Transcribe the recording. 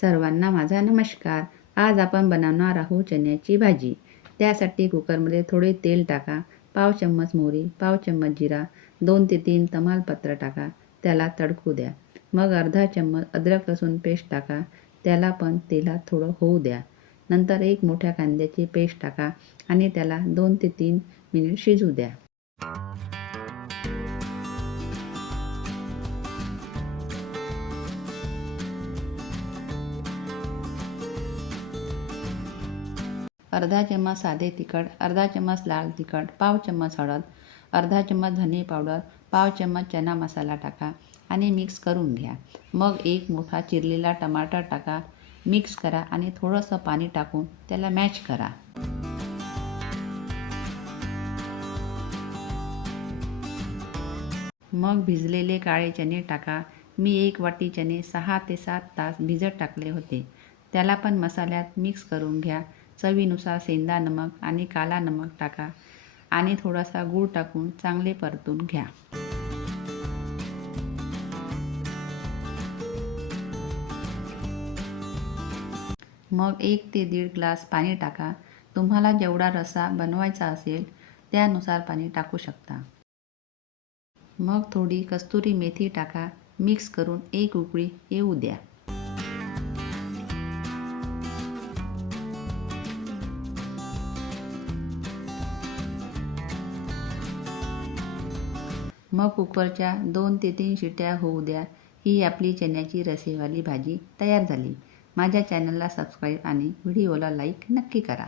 सर्वांना माझा नमस्कार. आज आपण बनवणार आहोत चण्याची भाजी. त्यासाठी कुकरमध्ये थोडे तेल टाका, पाव चम्मच मोहरी, पाव चम्मच जिरा, 2 ते 3 तमालपत्र टाका, त्याला तडकू द्या. मग अर्धा चम्मच अद्रक लसूण पेस्ट टाका, त्याला पण तेलात थोडं होऊ द्या. नंतर एक मोठ्या कांद्याची पेस्ट टाका आणि त्याला 2 ते 3 मिनिट शिजू द्या. अर्धा चम्मच साधे तिखट, अर्धा चम्मच लाल तिखट, पाव चम्मच हळद, अर्धा चम्मच धने पावडर, पाव चम्मच चना मसाला टाका आणि मिक्स करून घ्या. मग एक मोठा चिरलेला टमाटर टाका, मिक्स करा आणि थोडंसं पाणी टाकून त्याला मॅश करा. मग भिजलेले काळे चणे टाका. मी 1 वाटी चणे 6 ते 7 तास भिजत टाकले होते. त्याला पण मसाल्यात मिक्स करून घ्या. चवीनुसार सेंधा नमक आणि काला नमक टाका आणि थोडासा गूळ टाकून चांगले परतून घ्या. मग 1 ते 1.5 ग्लास पाणी टाका. तुम्हाला जेवढा रस्सा बनवायचा असेल त्यानुसार पाणी टाकू शकता. मग थोडी कस्तुरी मेथी टाका. मिक्स करून एक उकळी येऊ द्या. मग कुकरच्या 2 ते 3 शिट्या होऊ द्या. ही आपली चण्याची रस्सेवाली भाजी तयार झाली. माझ्या चॅनलला सबस्क्राईब आणि व्हिडिओला लाईक नक्की करा.